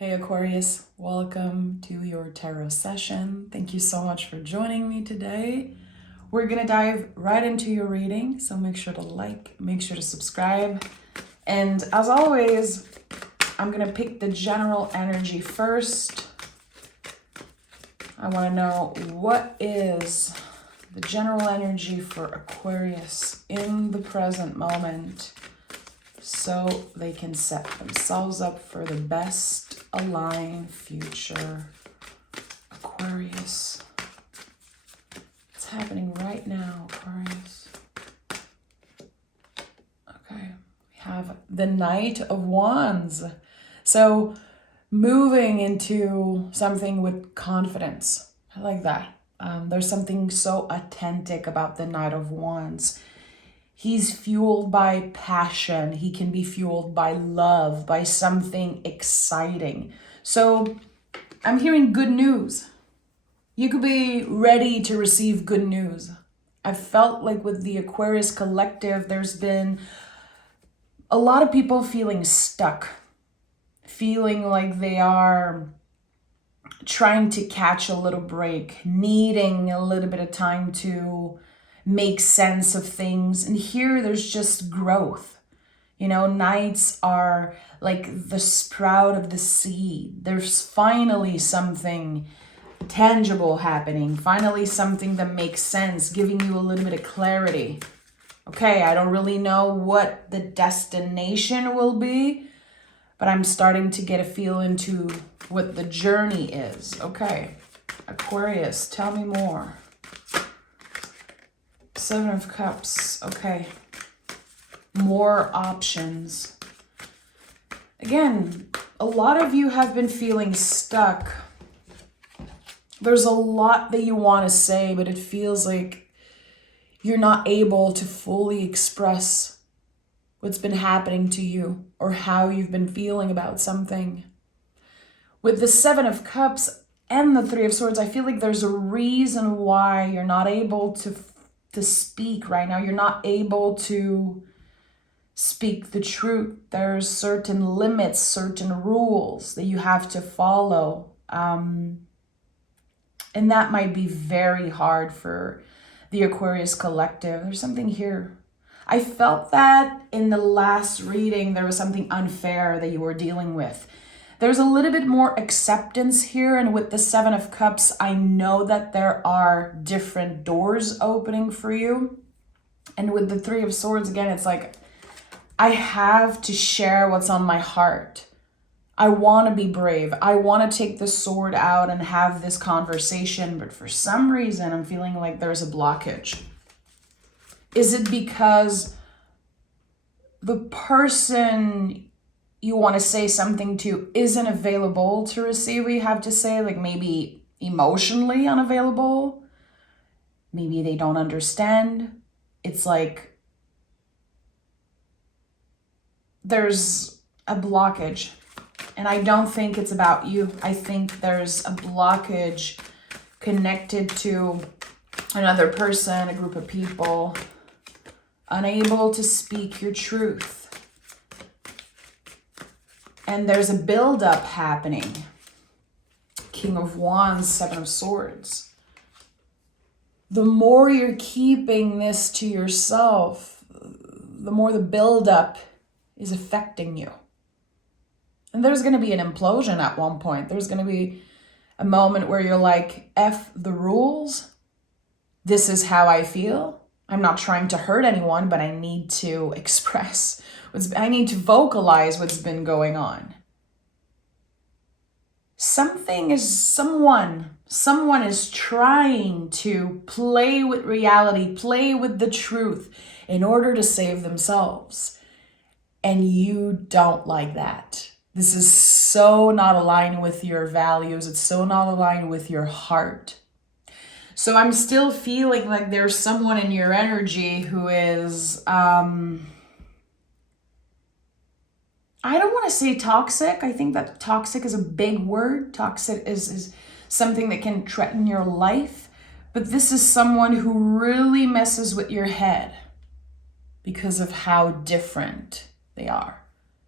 Hey Aquarius, welcome to your tarot session. Thank you so much for joining me today. We're gonna dive right into your reading, so make sure to like, make sure to subscribe. And as always, I'm gonna pick the general energy first. I wanna know what is the general energy for Aquarius in the present moment, so they can set themselves up for the best aligned future. Aquarius. What's happening right now, Aquarius? Okay, we have the Knight of Wands. So moving into something with confidence. I like that. There's something so authentic about the Knight of Wands. He's fueled by passion. He can be fueled by love, by something exciting. So I'm hearing good news. You could be ready to receive good news. I felt like with the Aquarius collective, there's been a lot of people feeling stuck, feeling like they are trying to catch a little break, needing a little bit of time to make sense of things. And here there's just growth. You know, nights are like the sprout of the seed. There's finally something tangible happening, finally something that makes sense, giving you a little bit of clarity. Okay, I don't really know what the destination will be, but I'm starting to get a feel into what the journey is. Okay, Aquarius, tell me more. Seven of Cups, okay. More options. Again, a lot of you have been feeling stuck. There's a lot that you want to say, but it feels like you're not able to fully express what's been happening to you or how you've been feeling about something. With the Seven of Cups and the Three of Swords, I feel like there's a reason why you're not able to speak right now. You're not able to speak the truth. There's certain limits, certain rules that you have to follow. And that might be very hard for the Aquarius collective. There's something here. I felt that in the last reading, there was something unfair that you were dealing with. There's a little bit more acceptance here. And with the Seven of Cups, I know that there are different doors opening for you. And with the Three of Swords, again, it's like, I have to share what's on my heart. I want to be brave. I want to take the sword out and have this conversation. But for some reason, I'm feeling like there's a blockage. Is it because the person you want to say something to isn't available to receive what you have to say? Like maybe emotionally unavailable? Maybe they don't understand. It's like there's a blockage. And I don't think it's about you. I think there's a blockage connected to another person, a group of people, unable to speak your truth. And there's a buildup happening. King of Wands, Seven of Swords. The more you're keeping this to yourself, the more the buildup is affecting you. And there's going to be an implosion at one point. There's going to be a moment where you're like, F the rules. This is how I feel. I'm not trying to hurt anyone, but I need to express I need to vocalize what's been going on. Someone is trying to play with reality, play with the truth in order to save themselves. And you don't like that. This is so not aligned with your values. It's so not aligned with your heart. So I'm still feeling like there's someone in your energy who is, I don't want to say toxic. I think that toxic is a big word. Toxic is something that can threaten your life. But this is someone who really messes with your head because of how different they are.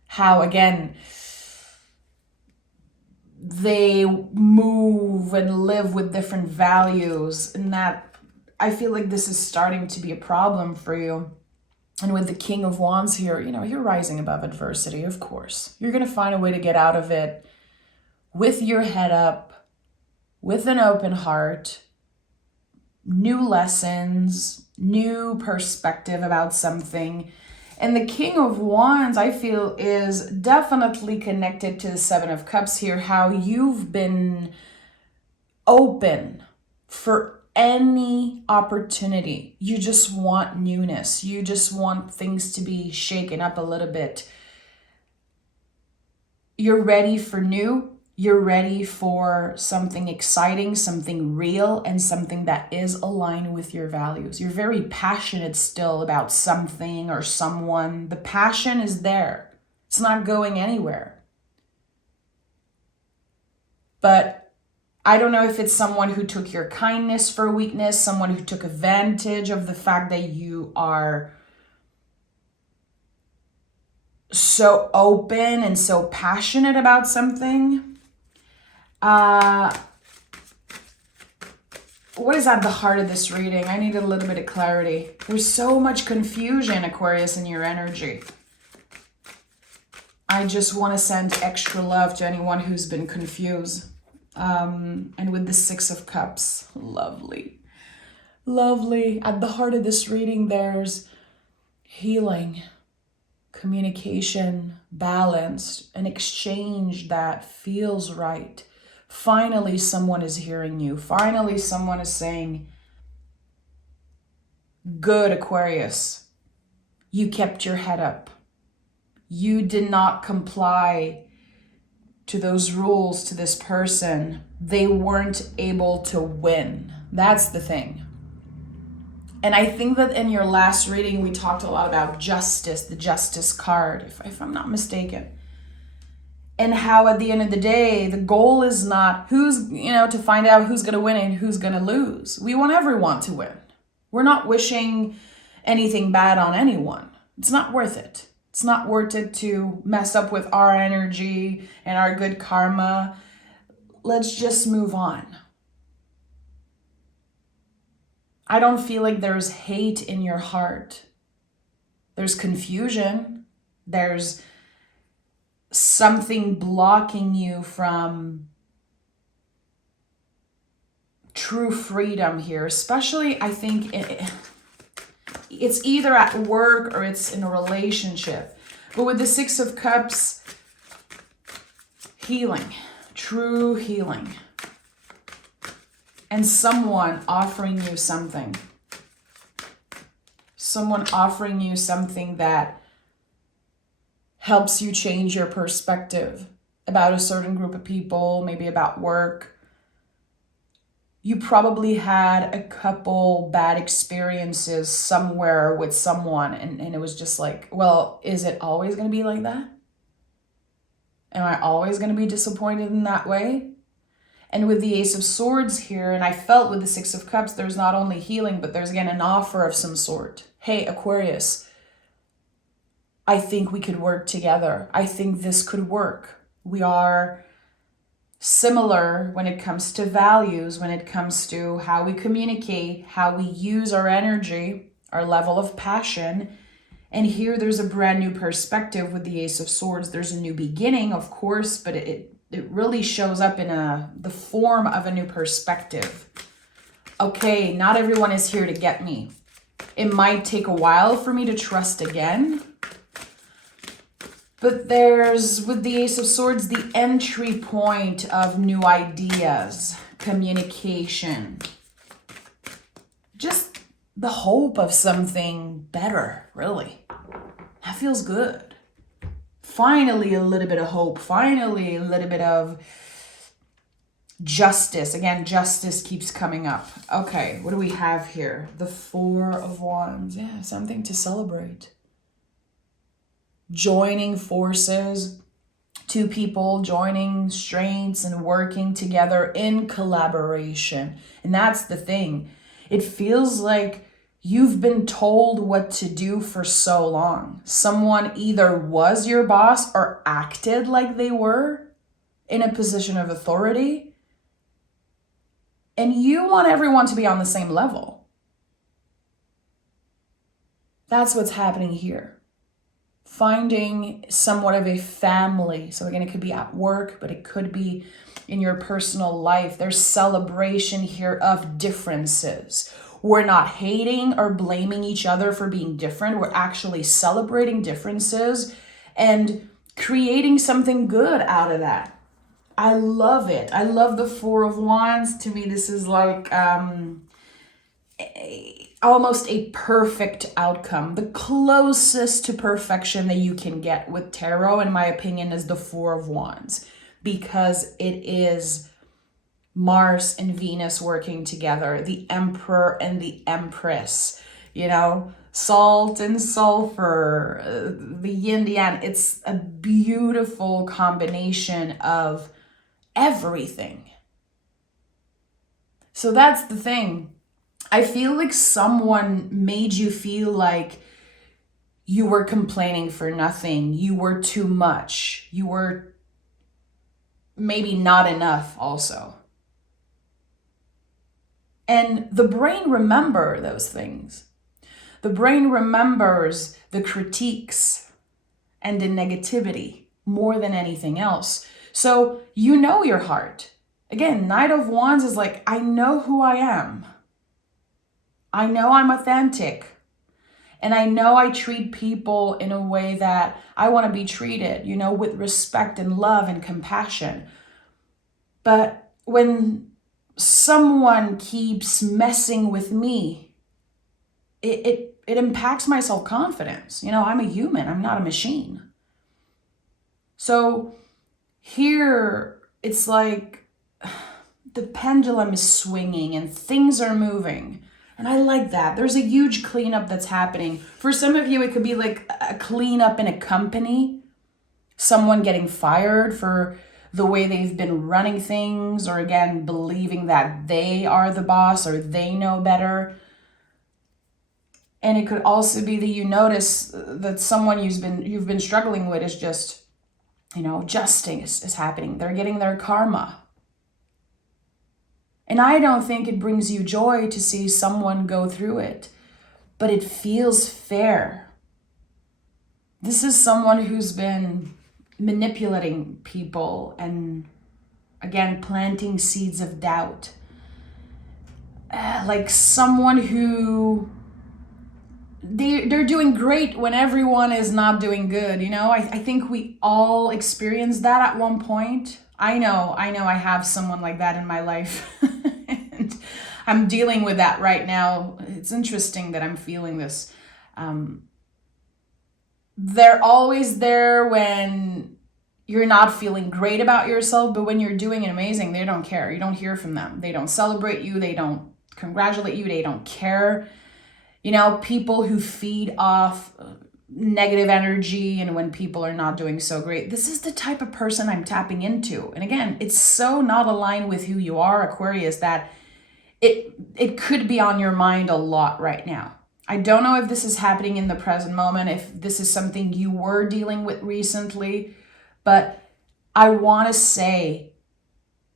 How, again, they move and live with different values, and that I feel like this is starting to be a problem for you. And with the King of Wands here, you're rising above adversity, of course. You're going to find a way to get out of it with your head up, with an open heart, new lessons, new perspective about something. And the King of Wands, I feel, is definitely connected to the Seven of Cups here, how you've been open for any opportunity. You just want newness. You just want things to be shaken up a little bit. You're ready for new. You're ready for something exciting, something real, and something that is aligned with your values. You're very passionate still about something or someone. The passion is there. It's not going anywhere. But I don't know if it's someone who took your kindness for weakness, someone who took advantage of the fact that you are so open and so passionate about something. What is at the heart of this reading? I need a little bit of clarity. There's so much confusion, Aquarius, in your energy. I just want to send extra love to anyone who's been confused. And with the Six of Cups, lovely. Lovely. At the heart of this reading, there's healing, communication, balance, an exchange that feels right. Finally, someone is hearing you. Finally, someone is saying, good, Aquarius. You kept your head up. You did not comply to those rules, to this person. They weren't able to win. That's the thing. And I think that in your last reading, we talked a lot about justice, the justice card, if I'm not mistaken. And how at the end of the day, the goal is not to find out who's going to win and who's going to lose. We want everyone to win. We're not wishing anything bad on anyone. It's not worth it. It's not worth it to mess up with our energy and our good karma. Let's just move on. I don't feel like there's hate in your heart. There's confusion. There's something blocking you from true freedom here. Especially, I think it's either at work or it's in a relationship. But with the Six of Cups, healing, true healing. And someone offering you something. Someone offering you something that helps you change your perspective about a certain group of people, maybe about work. You probably had a couple bad experiences somewhere with someone, and it was just like, well, is it always going to be like that? Am I always going to be disappointed in that way? And with the Ace of Swords here, and I felt with the Six of Cups, there's not only healing, but there's again an offer of some sort. Hey, Aquarius, I think we could work together. I think this could work. We are similar when it comes to values, when it comes to how we communicate, how we use our energy, our level of passion. And here there's a brand new perspective with the Ace of Swords. There's a new beginning, of course, but it really shows up in the form of a new perspective. Okay, not everyone is here to get me. It might take a while for me to trust again. But there's, with the Ace of Swords, the entry point of new ideas, communication. Just the hope of something better, really. That feels good. Finally, a little bit of hope. Finally, a little bit of justice. Again, justice keeps coming up. Okay, what do we have here? The Four of Wands. Yeah, something to celebrate. Joining forces. Two people joining strengths and working together in collaboration. And that's the thing. It feels like you've been told what to do for so long. Someone either was your boss or acted like they were. in a position of authority, and you want everyone to be on the same level. That's what's happening here. Finding somewhat of a family. So again, it could be at work, but it could be in your personal life. There's celebration here of differences. We're not hating or blaming each other for being different. We're actually celebrating differences and creating something good out of that. I love it. I love the Four of Wands. To me, this is like almost a perfect outcome. The closest to perfection that you can get with tarot, in my opinion, is the Four of Wands, because it is Mars and Venus working together, the Emperor and the Empress, salt and sulfur, the yin yang. It's a beautiful combination of everything. So that's the thing. I feel like someone made you feel like you were complaining for nothing. You were too much. You were maybe not enough also. And the brain remembers those things. The brain remembers the critiques and the negativity more than anything else. So you know your heart. Again, Knight of Wands is like, I know who I am. I know I'm authentic. And I know I treat people in a way that I want to be treated, with respect and love and compassion. But when someone keeps messing with me, it impacts my self-confidence. I'm a human. I'm not a machine. So here it's like the pendulum is swinging and things are moving. And I like that. There's a huge cleanup that's happening. For some of you, it could be like a cleanup in a company, someone getting fired for the way they've been running things, or again, believing that they are the boss or they know better. And it could also be that you notice that someone you've been struggling with is just, justice is happening. They're getting their karma. And I don't think it brings you joy to see someone go through it, but it feels fair. This is someone who's been manipulating people and, again, planting seeds of doubt. Like someone who they're doing great when everyone is not doing good. I think we all experience that at one point. I know I have someone like that in my life. And I'm dealing with that right now. It's interesting that I'm feeling this. They're always there when you're not feeling great about yourself, but when you're doing amazing, they don't care. You don't hear from them. They don't celebrate you. They don't congratulate you. They don't care. People who feed off negative energy and when people are not doing so great. This is the type of person I'm tapping into. And again, it's so not aligned with who you are, Aquarius, that it could be on your mind a lot right now. I don't know if this is happening in the present moment, if this is something you were dealing with recently, but I want to say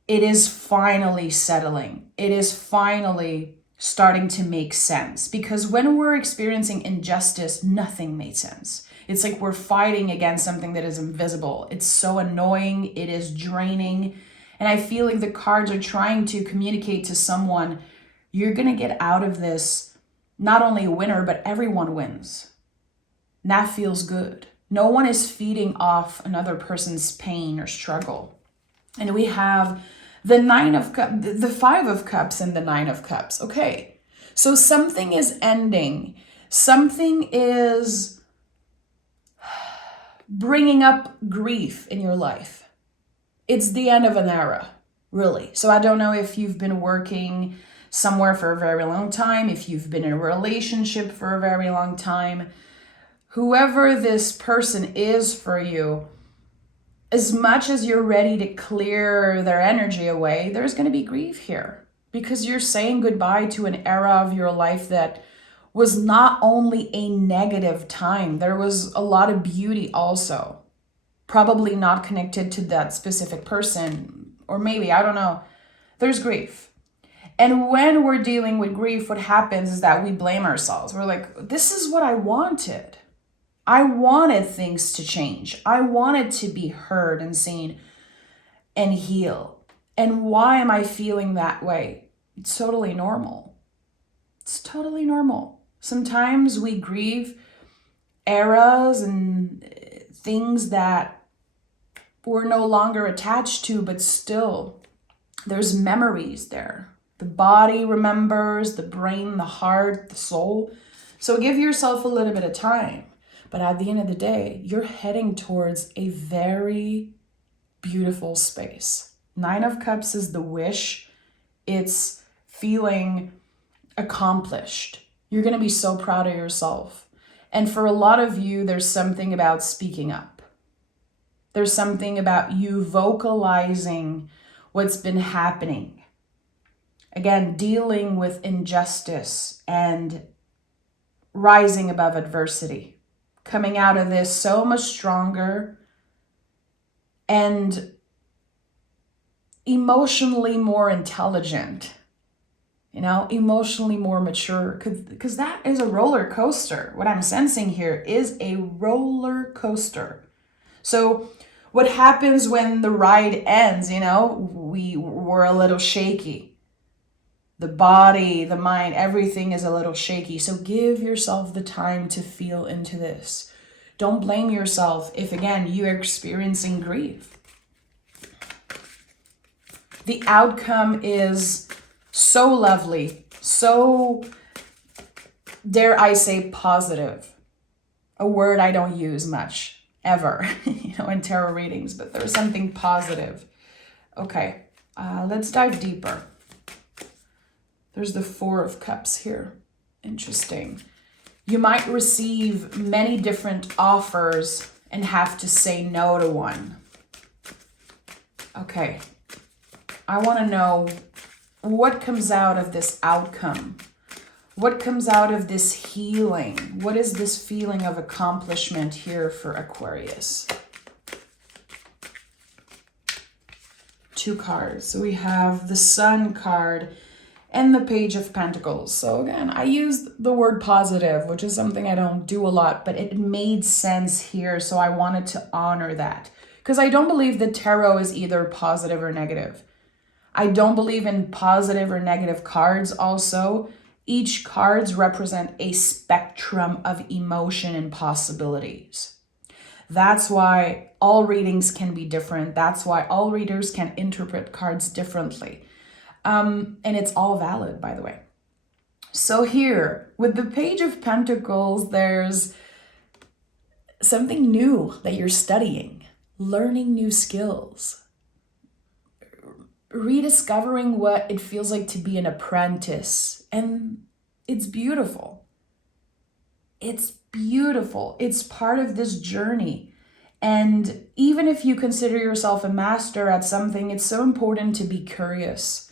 it is finally settling. It is finally starting to make sense, because when we're experiencing injustice, nothing made sense. It's like we're fighting against something that is invisible. It's so annoying. It is draining. And I feel like the cards are trying to communicate to someone, you're going to get out of this not only a winner, but everyone wins. And that feels good. No one is feeding off another person's pain or struggle. And we have the Nine of Cups, the Five of Cups and the Nine of Cups. Okay, so something is ending. Something is bringing up grief in your life. It's the end of an era, really. So I don't know if you've been working somewhere for a very long time, if you've been in a relationship for a very long time. Whoever this person is for you, as much as you're ready to clear their energy away, there's going to be grief here, because you're saying goodbye to an era of your life that was not only a negative time, there was a lot of beauty also. probably not connected to that specific person, or maybe, I don't know. There's grief. And when we're dealing with grief, what happens is that we blame ourselves. We're like, this is what I wanted. I wanted things to change. I wanted to be heard and seen and heal. And why am I feeling that way? It's totally normal. It's totally normal. Sometimes we grieve eras and things that we're no longer attached to, but still there's memories there. The body remembers, the brain, the heart, the soul. So give yourself a little bit of time. But at the end of the day, you're heading towards a very beautiful space. 9 of Cups is the wish. It's feeling accomplished. You're going to be so proud of yourself. And for a lot of you, there's something about speaking up. There's something about you vocalizing what's been happening. Again, dealing with injustice and rising above adversity. Coming out of this so much stronger and emotionally more intelligent, emotionally more mature, because that is a roller coaster. What I'm sensing here is a roller coaster. So what happens when the ride ends, we're a little shaky. The body, the mind, everything is a little shaky. So give yourself the time to feel into this. Don't blame yourself if, again, you're experiencing grief. The outcome is so lovely, so, dare I say, positive. A word I don't use much, ever, in tarot readings, but there's something positive. Okay, let's dive deeper. There's the 4 of Cups here. Interesting. You might receive many different offers and have to say no to one. Okay. I want to know what comes out of this outcome. What comes out of this healing? What is this feeling of accomplishment here for Aquarius? 2 cards. So we have the Sun card and the Page of Pentacles. So again, I used the word positive, which is something I don't do a lot, but it made sense here. So I wanted to honor that because I don't believe that tarot is either positive or negative. I don't believe in positive or negative cards also. Each cards represent a spectrum of emotion and possibilities. That's why all readings can be different. That's why all readers can interpret cards differently. And it's all valid, by the way. So here, with the Page of Pentacles, there's something new that you're studying, learning new skills, rediscovering what it feels like to be an apprentice. And it's beautiful. It's beautiful. It's part of this journey. And even if you consider yourself a master at something, it's so important to be curious,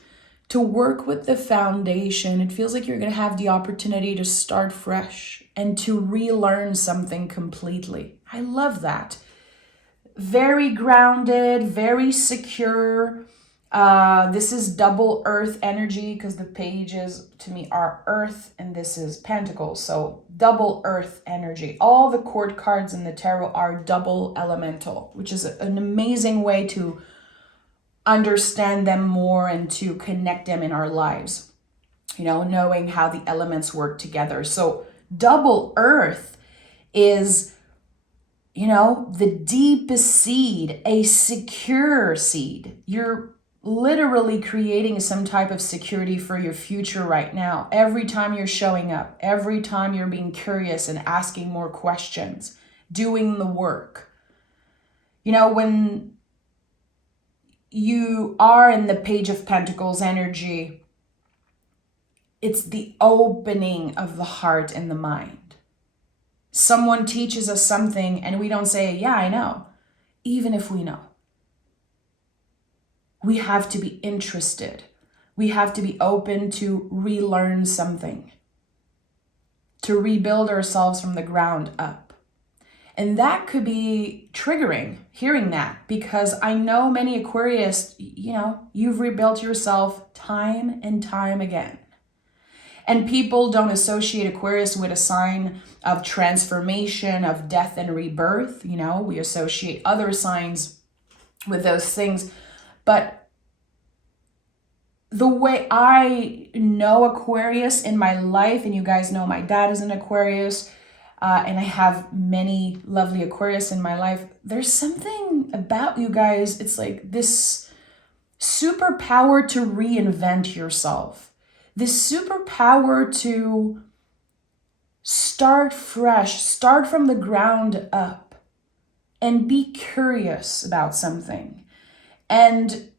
to work with the foundation. It feels like you're going to have the opportunity to start fresh and to relearn something completely. I love that. Very grounded, very secure. This is double earth energy because the pages to me are earth and this is pentacles. So double earth energy. All the court cards in the tarot are double elemental, which is an amazing way to understand them more and to connect them in our lives, knowing how the elements work together. So double earth is, the deepest seed, a secure seed. You're literally creating some type of security for your future right now. Every time you're showing up, every time you're being curious and asking more questions, doing the work. When you are in the Page of Pentacles energy, it's the opening of the heart and the mind. Someone teaches us something and we don't say, yeah, I know, even if we know. We have to be interested. We have to be open to relearn something, to rebuild ourselves from the ground up. And that could be triggering, hearing that, because I know many Aquarius, you've rebuilt yourself time and time again. And people don't associate Aquarius with a sign of transformation, of death and rebirth. We associate other signs with those things. But the way I know Aquarius in my life, and you guys know my dad is an Aquarius, and I have many lovely Aquarius in my life, there's something about you guys, it's like this superpower to reinvent yourself. This superpower to start fresh, start from the ground up, and be curious about something. And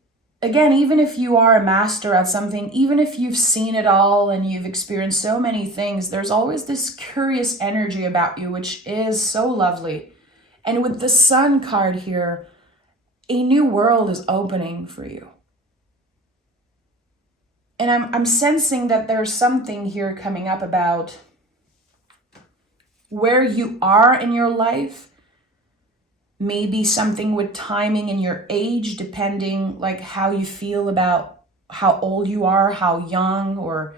again, even if you are a master at something, even if you've seen it all and you've experienced so many things, there's always this curious energy about you, which is so lovely. And with the Sun card here, a new world is opening for you. And I'm sensing that there's something here coming up about where you are in your life. Maybe something with timing in your age, depending like how you feel about how old you are, how young, or,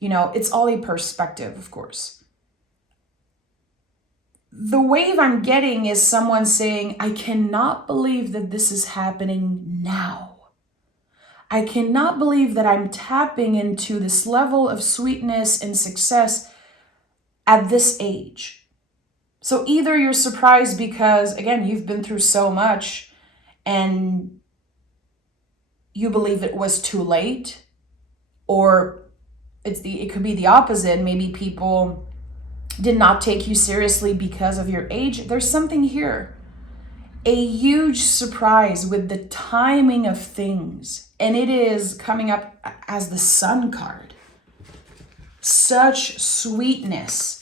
it's all a perspective, of course. The wave I'm getting is someone saying, I cannot believe that this is happening now. I cannot believe that I'm tapping into this level of sweetness and success at this age. So either you're surprised because, again, you've been through so much and you believe it was too late, or it could be the opposite. Maybe people did not take you seriously because of your age. There's something here. A huge surprise with the timing of things. And it is coming up as the Sun card. Such sweetness.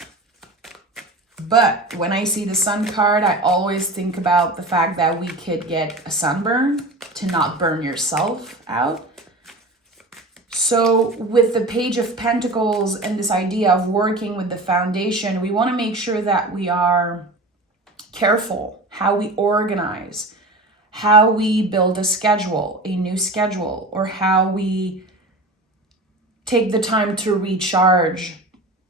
But when I see the Sun card, I always think about the fact that we could get a sunburn, to not burn yourself out. So with the Page of Pentacles and this idea of working with the foundation, we want to make sure that we are careful how we organize, how we build a new schedule, or how we take the time to recharge,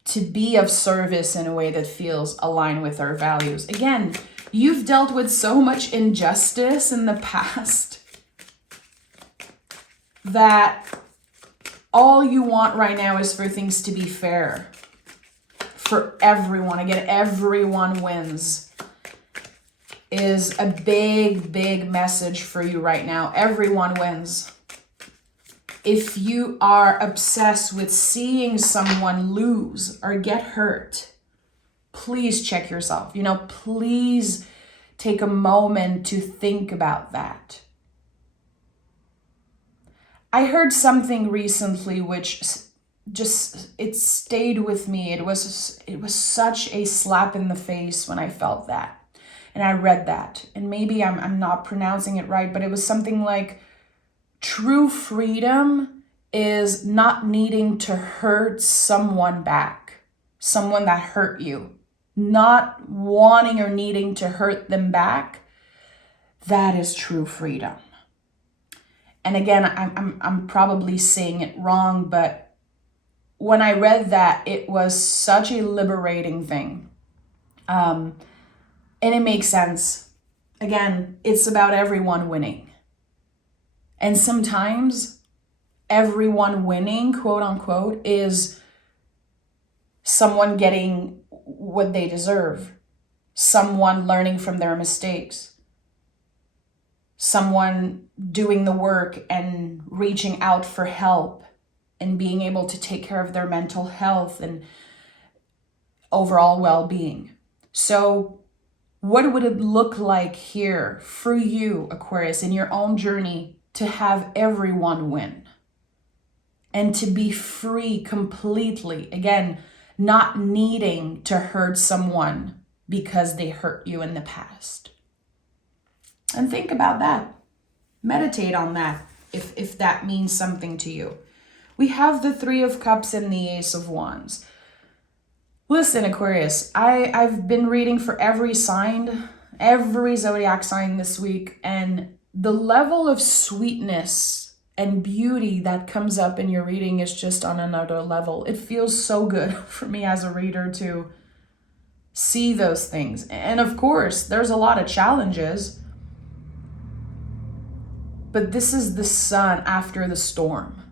to be of service in a way that feels aligned with our values. Again, you've dealt with so much injustice in the past that all you want right now is for things to be fair for everyone. Again, everyone wins is a big, big message for you right now. Everyone wins. If you are obsessed with seeing someone lose or get hurt, please check yourself. Please take a moment to think about that. I heard something recently which it stayed with me. It was such a slap in the face when I felt that. And I read that, and maybe I'm not pronouncing it right, but it was something like, true freedom is not needing to hurt someone back, someone that hurt you, not wanting or needing to hurt them back. That is true freedom. And again, I'm probably saying it wrong, but when I read that, it was such a liberating thing. And it makes sense. Again, it's about everyone winning. And sometimes everyone winning, quote unquote, is someone getting what they deserve, someone learning from their mistakes, someone doing the work and reaching out for help and being able to take care of their mental health and overall well-being. So what would it look like here for you, Aquarius, in your own journey to have everyone win and to be free completely? Again, not needing to hurt someone because they hurt you in the past. And think about that. Meditate on that if that means something to you. We have the Three of Cups and the Ace of Wands. Listen, Aquarius, I've been reading for every sign, every zodiac sign this week, and the level of sweetness and beauty that comes up in your reading is just on another level. It feels so good for me as a reader to see those things. And of course, there's a lot of challenges, but this is the sun after the storm.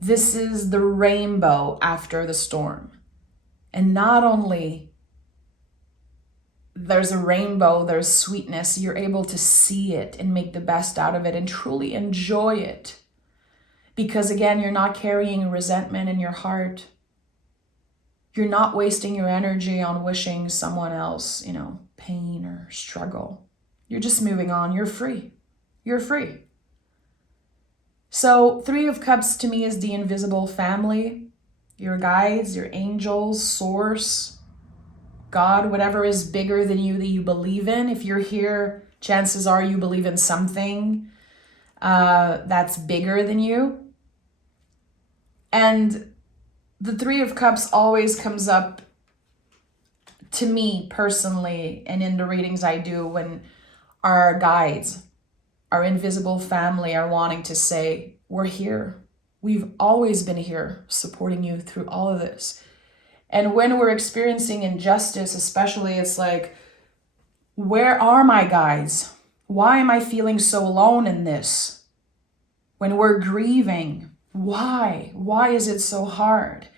This is the rainbow after the storm. And not only there's a rainbow, there's sweetness, you're able to see it and make the best out of it and truly enjoy it. Because again, you're not carrying resentment in your heart. You're not wasting your energy on wishing someone else, pain or struggle. You're just moving on. You're free. You're free. So 3 of Cups to me is the invisible family. Your guides, your angels, source, God, whatever is bigger than you that you believe in. If you're here, chances are you believe in something that's bigger than you. And the 3 of Cups always comes up to me personally and in the readings I do when our guides, our invisible family are wanting to say, we're here. We've always been here supporting you through all of this. And when we're experiencing injustice, especially, it's like, where are my guides? Why am I feeling so alone in this? When we're grieving, why? Why is it so hard?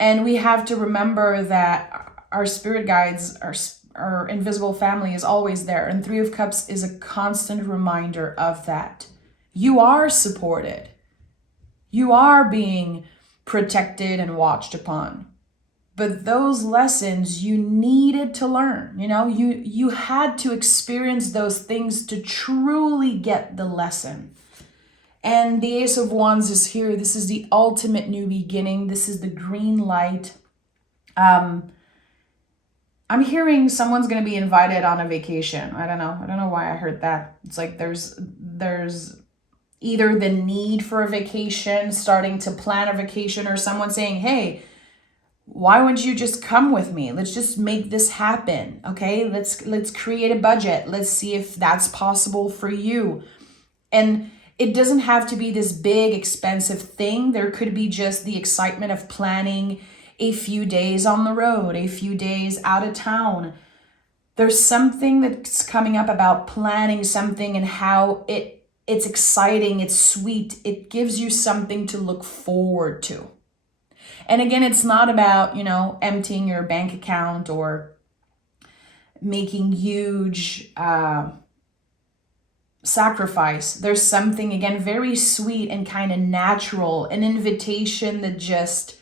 And we have to remember that our spirit guides, our invisible family is always there. And 3 of Cups is a constant reminder of that. You are supported. You are being protected and watched upon. But those lessons you needed to learn, you had to experience those things to truly get the lesson. And the Ace of Wands is here. This is the ultimate new beginning. This is the green light. I'm hearing someone's going to be invited on a vacation. I don't know why I heard that. It's like there's either the need for a vacation, starting to plan a vacation, or someone saying, hey, why wouldn't you just come with me? Let's just make this happen. Okay, let's create a budget. Let's see if that's possible for you. And it doesn't have to be this big, expensive thing. There could be just the excitement of planning a few days on the road, a few days out of town. There's something that's coming up about planning something and how it's exciting, it's sweet. It gives you something to look forward to. And again, it's not about, emptying your bank account or making huge sacrifice. There's something, again, very sweet and kind of natural, an invitation that just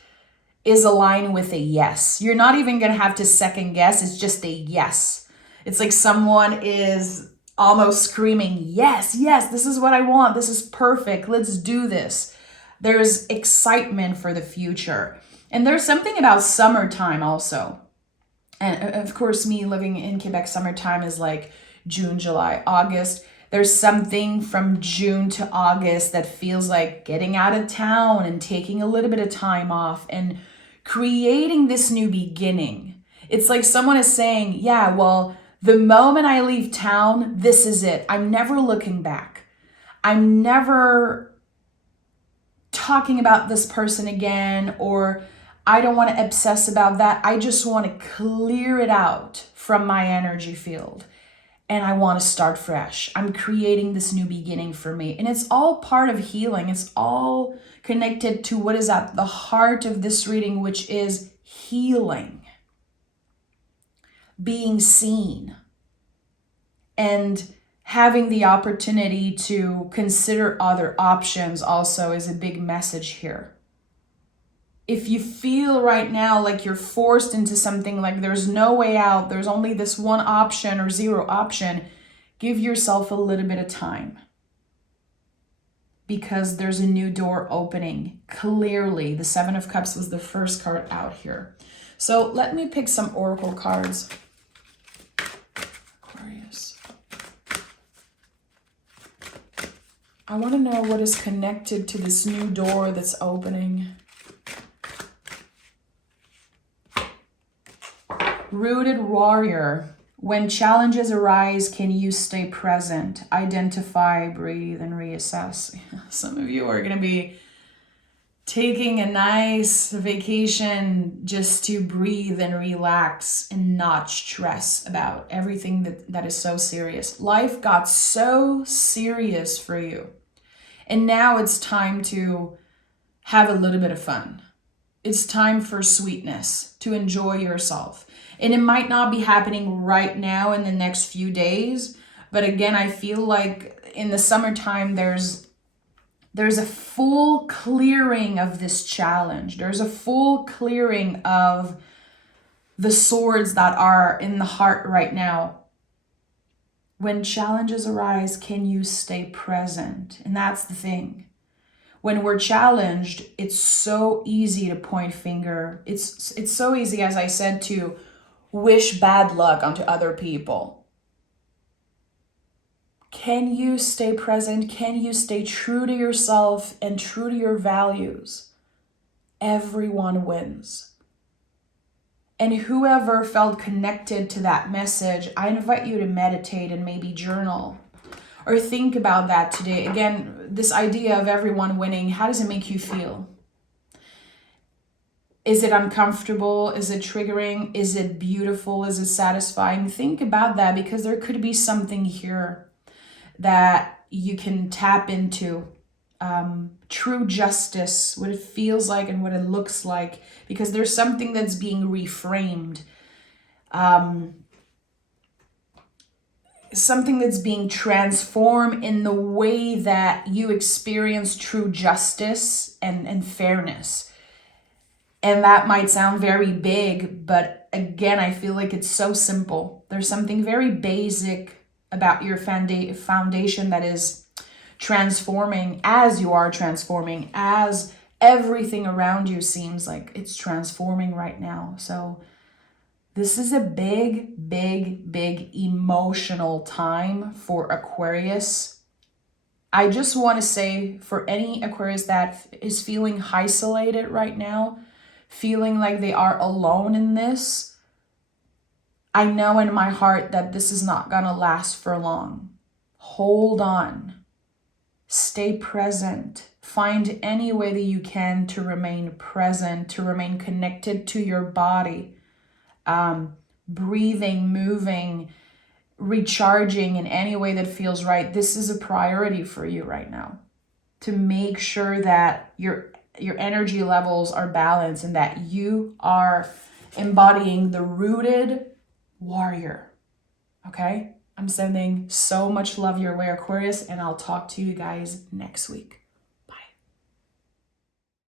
is aligned with a yes. You're not even going to have to second guess. It's just a yes. It's like someone is almost screaming, yes, yes, this is what I want. This is perfect. Let's do this. There's excitement for the future. And there's something about summertime also. And of course, me living in Québec, summertime is like June, July, August. There's something from June to August that feels like getting out of town and taking a little bit of time off and creating this new beginning. It's like someone is saying, yeah, well, the moment I leave town, this is it. I'm never looking back. I'm never talking about this person again, or I don't want to obsess about that. I just want to clear it out from my energy field. And I want to start fresh. I'm creating this new beginning for me. And it's all part of healing. It's all connected to what is at the heart of this reading, which is healing. Being seen. And having the opportunity to consider other options also is a big message here. If you feel right now like you're forced into something, like there's no way out, there's only this one option or zero option, give yourself a little bit of time. Because there's a new door opening. Clearly, the 7 of Cups was the first card out here. So let me pick some oracle cards. Aquarius. I want to know what is connected to this new door that's opening. Rooted warrior. When challenges arise, can you stay present? Identify, breathe, and reassess. Some of you are going to be taking a nice vacation just to breathe and relax and not stress about everything that is so serious. Life got so serious for you. And now it's time to have a little bit of fun. It's time for sweetness, to enjoy yourself. And it might not be happening right now in the next few days. But again, I feel like in the summertime, there's a full clearing of this challenge. There's a full clearing of the swords that are in the heart right now. When challenges arise, can you stay present? And that's the thing. When we're challenged, it's so easy to point finger. It's so easy, as I said, to wish bad luck onto other people. Can you stay present? Can you stay true to yourself and true to your values? Everyone wins. And whoever felt connected to that message, I invite you to meditate and maybe journal or think about that today. Again, this idea of everyone winning, how does it make you feel? Is it uncomfortable? Is it triggering? Is it beautiful? Is it satisfying? Think about that, because there could be something here that you can tap into. True justice, what it feels like and what it looks like, because there's something that's being reframed. Something that's being transformed in the way that you experience true justice and fairness. And that might sound very big, but again, I feel like it's so simple. There's something very basic about your foundation that is transforming as you are transforming, as everything around you seems like it's transforming right now. So this is a big, big, big emotional time for Aquarius. I just want to say, for any Aquarius that is feeling isolated right now, feeling like they are alone in this, I know in my heart that this is not going to last for long. Hold on. Stay present. Find any way that you can to remain present, to remain connected to your body. Breathing, moving, recharging in any way that feels right. This is a priority for you right now, to make sure that your energy levels are balanced and that you are embodying the rooted warrior. Okay? I'm sending so much love your way, Aquarius, and I'll talk to you guys next week.